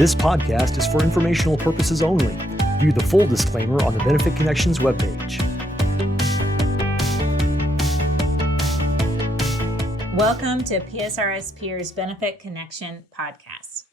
This podcast is for informational purposes only. View the full disclaimer on the Benefit Connections webpage. Welcome to PSRS Peers Benefit Connection podcast.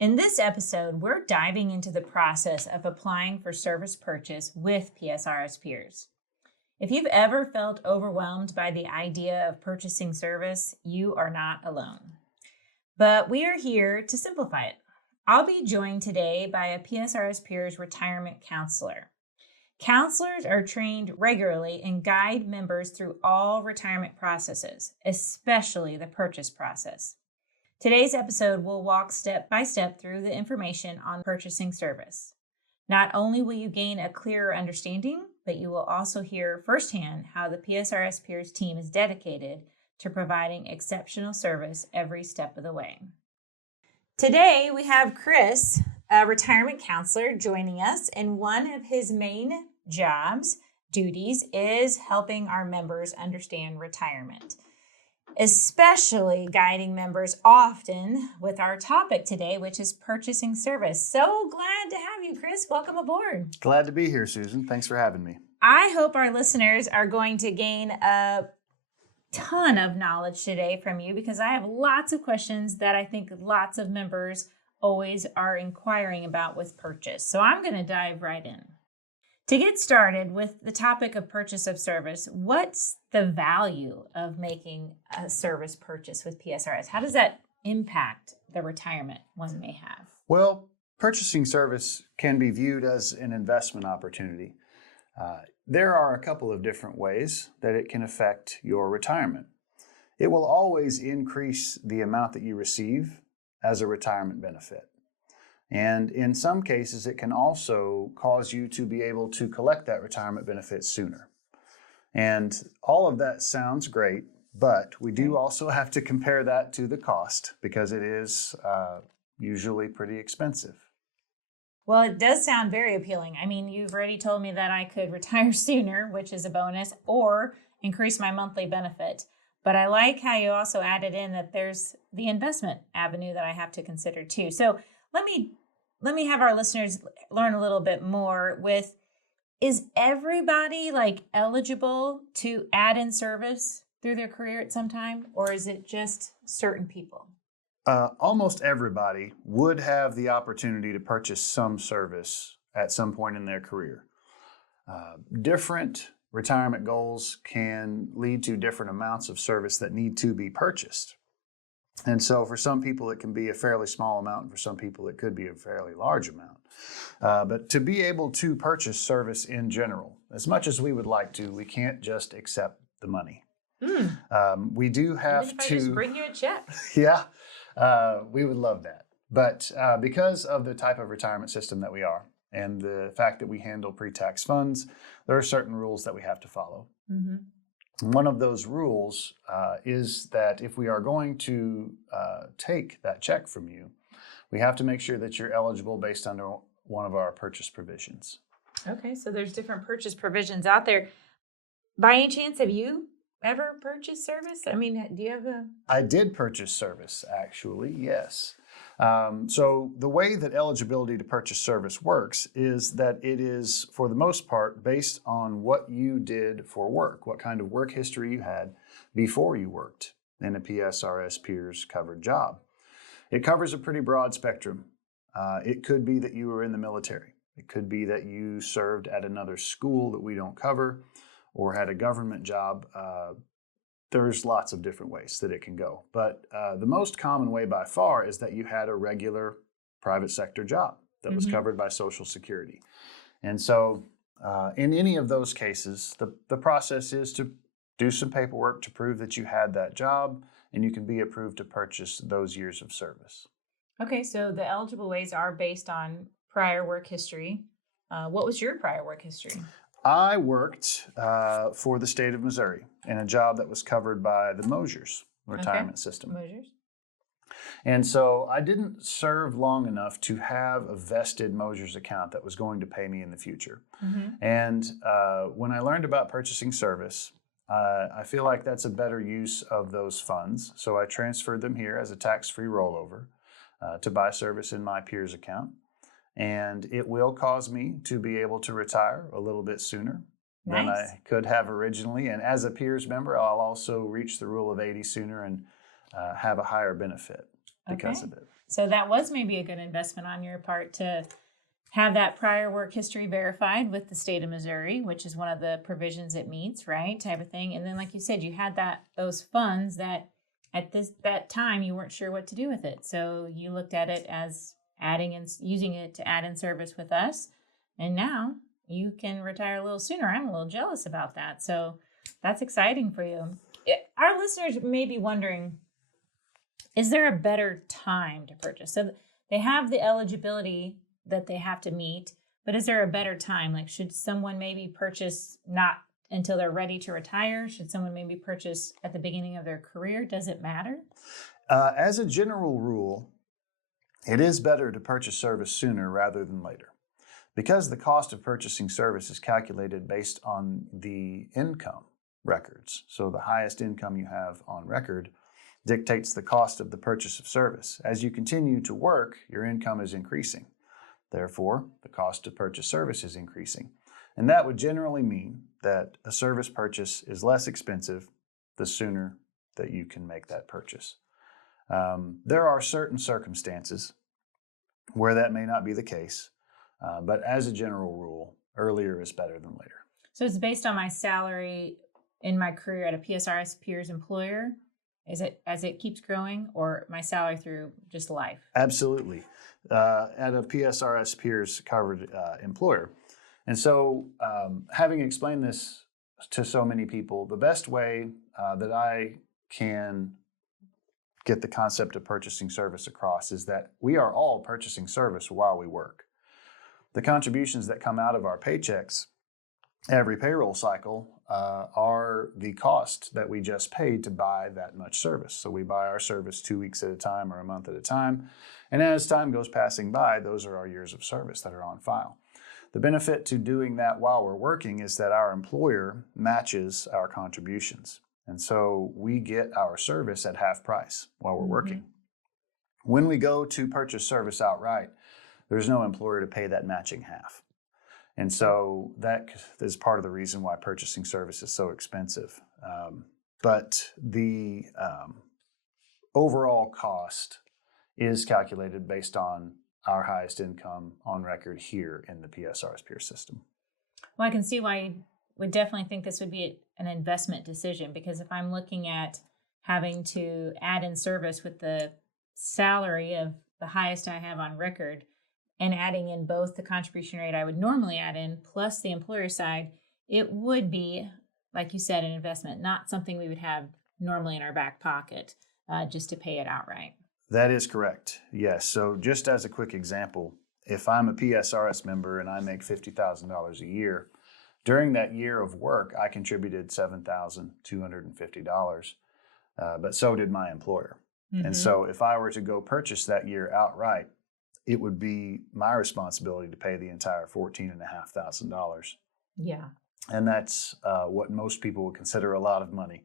In this episode, we're diving into the process of applying for service purchase with PSRS Peers. If you've ever felt overwhelmed by the idea of purchasing service, you are not alone. But we are here to simplify it. I'll be joined today by a PSRS Peers retirement counselor. Counselors are trained regularly and guide members through all retirement processes, especially the purchase process. Today's episode will walk step by step through the information on purchasing service. Not only will you gain a clearer understanding, but you will also hear firsthand how the PSRS Peers team is dedicated to providing exceptional service every step of the way. Today, we have Kris, a retirement counselor, joining us, and one of his main duties is helping our members understand retirement, especially guiding members often with our topic today, which is purchasing service. So glad to have you, Kris. Welcome aboard. Glad to be here, Susan. Thanks for having me. I hope our listeners are going to gain a ton of knowledge today from you, because I have lots of questions that I think lots of members always are inquiring about with purchase. So I'm going to dive right in. To get started with the topic of purchase of service, what's the value of making a service purchase with PSRS? How does that impact the retirement one may have? Well, purchasing service can be viewed as an investment opportunity. There are a couple of different ways that it can affect your retirement. It will always increase the amount that you receive as a retirement benefit. And in some cases, it can also cause you to be able to collect that retirement benefit sooner. And all of that sounds great, but we do also have to compare that to the cost, because it is usually pretty expensive. Well, it does sound very appealing. I mean, you've already told me that I could retire sooner, which is a bonus, or increase my monthly benefit. But I like how you also added in that there's the investment avenue that I have to consider too. So let me have our listeners learn a little bit more with, is everybody eligible to add in service through their career at some time, or is it just certain people? Almost everybody would have the opportunity to purchase some service at some point in their career. Different retirement goals can lead to different amounts of service that need to be purchased. And so for some people, it can be a fairly small amount, and for some people, it could be a fairly large amount. But to be able to purchase service in general, as much as we would like to, we can't just accept the money. We do have Even if I just bring you a check. Yeah. We would love that. But because of the type of retirement system that we are, and the fact that we handle pre-tax funds, there are certain rules that we have to follow. Mm-hmm. One of those rules is that if we are going to take that check from you, we have to make sure that you're eligible based on one of our purchase provisions. Okay, so there's different purchase provisions out there. By any chance, have you ever purchased service? I mean, do you have a... I did purchase service, actually, yes. So the way that eligibility to purchase service works is that it is, for the most part, based on what you did for work, what kind of work history you had before you worked in a PSRS Peers covered job. It covers a pretty broad spectrum. It could be that you were in the military. It could be that you served at another school that we don't cover, or had a government job. There's lots of different ways that it can go. But the most common way by far is that you had a regular private sector job that was covered by Social Security. And so in any of those cases, the process is to do some paperwork to prove that you had that job, and you can be approved to purchase those years of service. Okay, so the eligible ways are based on prior work history. What was your prior work history? I worked for the state of Missouri in a job that was covered by the Mosier's retirement system. Mosier's. And so I didn't serve long enough to have a vested Mosier's account that was going to pay me in the future. And when I learned about purchasing service, I feel like that's a better use of those funds. So I transferred them here as a tax-free rollover. to buy service in my peers account. And it will cause me to be able to retire a little bit sooner than Nice. I could have originally. And as a peers member, I'll also reach the rule of 80 sooner and have a higher benefit because Okay. of it. So that was maybe a good investment on your part to have that prior work history verified with the state of Missouri, which is one of the provisions it meets, right? Type of thing. And then, like you said, you had those funds that at that time you weren't sure what to do with it. So you looked at it as adding and using it to add in service with us. And now you can retire a little sooner. I'm a little jealous about that. So that's exciting for you. Our listeners may be wondering, is there a better time to purchase? So they have the eligibility that they have to meet, but is there a better time? Like, should someone maybe purchase not until they're ready to retire? Should someone maybe purchase at the beginning of their career? Does it matter? As a general rule, it is better to purchase service sooner rather than later. Because the cost of purchasing service is calculated based on the income records. So the highest income you have on record dictates the cost of the purchase of service. As you continue to work, your income is increasing. Therefore, the cost to purchase service is increasing. And that would generally mean that a service purchase is less expensive the sooner that you can make that purchase. There are certain circumstances where that may not be the case, but as a general rule, earlier is better than later. So it's based on my salary in my career at a PSRS peers employer. Is it as it keeps growing, or my salary through just life? Absolutely. At a PSRS peers covered employer. And so having explained this to so many people, the best way that I can get the concept of purchasing service across is that we are all purchasing service while we work. The contributions that come out of our paychecks every payroll cycle are the cost that we just paid to buy that much service. So we buy our service 2 weeks at a time or a month at a time. And as time goes passing by, those are our years of service that are on file. The benefit to doing that while we're working is that our employer matches our contributions. And so we get our service at half price while we're working. When we go to purchase service outright, there's no employer to pay that matching half. And so that is part of the reason why purchasing service is so expensive. But the overall cost is calculated based on our highest income on record here in the PSRS peer system. Well, I can see why you would definitely think this would be an investment decision, because if I'm looking at having to add in service with the salary of the highest I have on record, and adding in both the contribution rate I would normally add in plus the employer side, it would be, like you said, an investment, not something we would have normally in our back pocket just to pay it outright. That is correct. Yes. So just as a quick example, if I'm a PSRS member and I make $50,000 a year, during that year of work, I contributed $7,250, but so did my employer. And so if I were to go purchase that year outright, it would be my responsibility to pay the entire $14,500. Yeah. And that's what most people would consider a lot of money.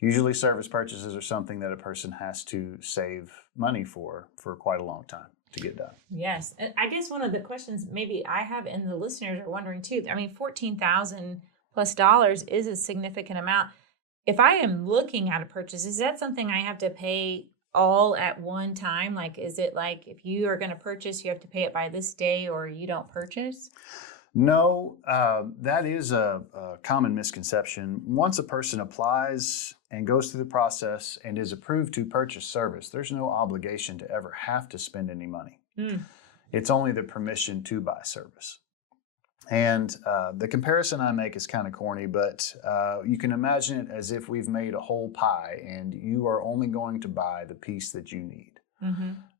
Usually service purchases are something that a person has to save money for quite a long time to get done. Yes. And I guess one of the questions maybe I have and the listeners are wondering too, I mean, $14,000+ is a significant amount. If I am looking at a purchase, is that something I have to pay all at one time? Like, is it like if you are going to purchase, you have to pay it by this day or you don't purchase? No, that is a common misconception. Once a person applies and goes through the process and is approved to purchase service, there's no obligation to ever have to spend any money. It's only the permission to buy service. And the comparison I make is kind of corny, but you can imagine it as if we've made a whole pie and you are only going to buy the piece that you need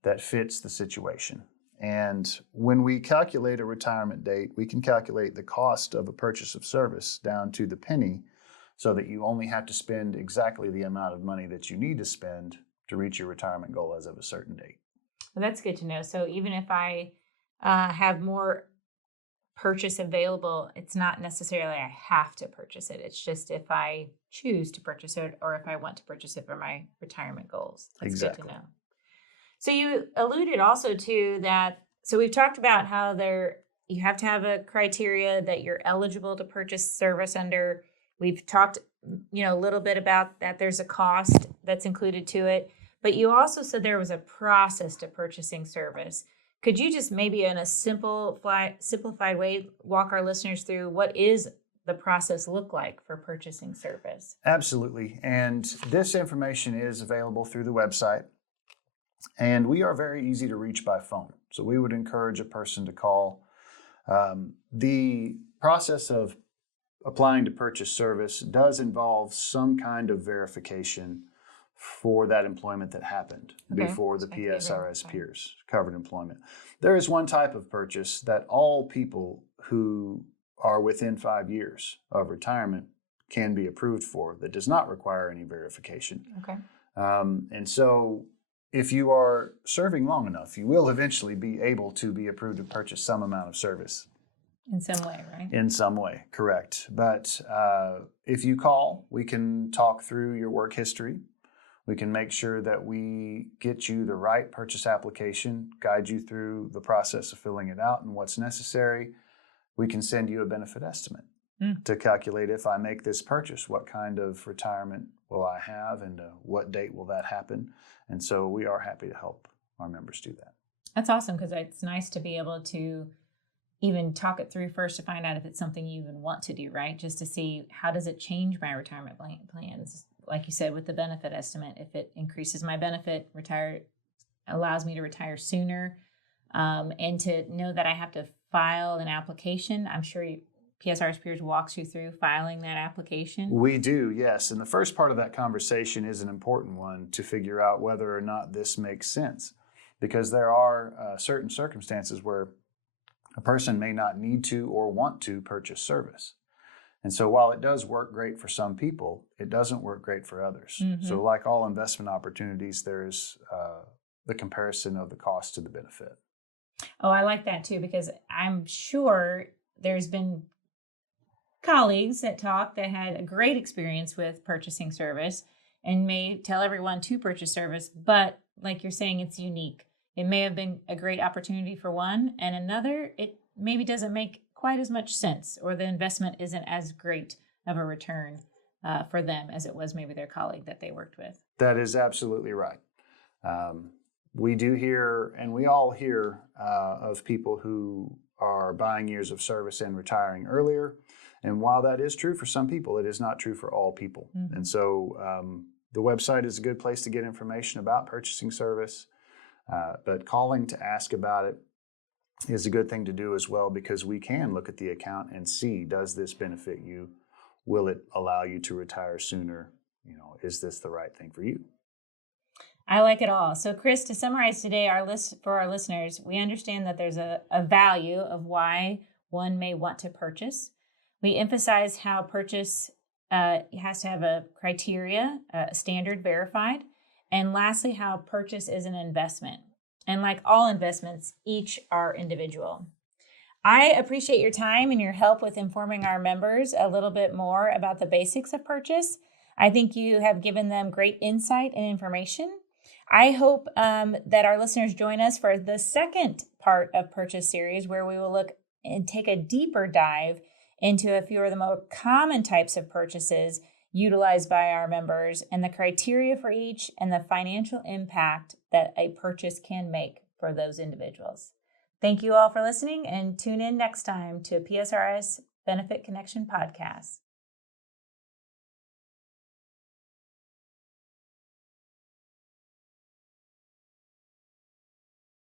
that fits the situation. And when we calculate a retirement date, we can calculate the cost of a purchase of service down to the penny so that you only have to spend exactly the amount of money that you need to spend to reach your retirement goal as of a certain date. Well, that's good to know. So even if I have more purchase available, it's not necessarily I have to purchase it. It's just if I choose to purchase it or if I want to purchase it for my retirement goals. That's Exactly. good to know. So you alluded also to that. So we've talked about how you have to have a criteria that you're eligible to purchase service under. We've talked, a little bit about that there's a cost that's included to it, but you also said there was a process to purchasing service. Could you just maybe in a simplified way walk our listeners through what is the process look like for purchasing service? Absolutely. And this information is available through the website. And we are very easy to reach by phone. So we would encourage a person to call. The process of applying to purchase service does involve some kind of verification for that employment that happened before the PSRS peers, covered employment. There is one type of purchase that all people who are within 5 years of retirement can be approved for that does not require any verification. Okay. And so if you are serving long enough, you will eventually be able to be approved to purchase some amount of service. In some way, right? In some way, correct. But if you call, we can talk through your work history. We can make sure that we get you the right purchase application, guide you through the process of filling it out and what's necessary. We can send you a benefit estimate to calculate, if I make this purchase, what kind of retirement will I have and what date will that happen? And so we are happy to help our members do that. That's awesome, because it's nice to be able to even talk it through first to find out if it's something you even want to do, right? Just to see how does it change my retirement plans? Like you said, with the benefit estimate, if it increases my benefit, allows me to retire sooner, and to know that I have to file an application. I'm sure PSRS Peers walks you through filing that application. We do, yes. And the first part of that conversation is an important one to figure out whether or not this makes sense, because there are certain circumstances where a person may not need to or want to purchase service. And so while it does work great for some people, it doesn't work great for others. Mm-hmm. So like all investment opportunities, there's the comparison of the cost to the benefit. Oh, I like that too, because I'm sure there's been colleagues that had a great experience with purchasing service and may tell everyone to purchase service, but like you're saying, it's unique. It may have been a great opportunity for one, and another, it maybe doesn't make quite as much sense, or the investment isn't as great of a return for them as it was maybe their colleague that they worked with. That is absolutely right. We do hear, and we all hear of people who are buying years of service and retiring earlier. And while that is true for some people, it is not true for all people. Mm-hmm. And so the website is a good place to get information about purchasing service. But calling to ask about it is a good thing to do as well, because we can look at the account and see, does this benefit you? Will it allow you to retire sooner? Is this the right thing for you? I like it all. So Kris, to summarize today for our listeners, we understand that there's a value of why one may want to purchase. We emphasize how purchase has to have a criteria, a standard verified. And lastly, how purchase is an investment. And like all investments, each are individual. I appreciate your time and your help with informing our members a little bit more about the basics of purchase. I think you have given them great insight and information. I hope that our listeners join us for the second part of Purchase series, where we will look and take a deeper dive into a few of the more common types of purchases utilized by our members and the criteria for each and the financial impact that a purchase can make for those individuals. Thank you all for listening, and tune in next time to PSRS Benefit Connection Podcast.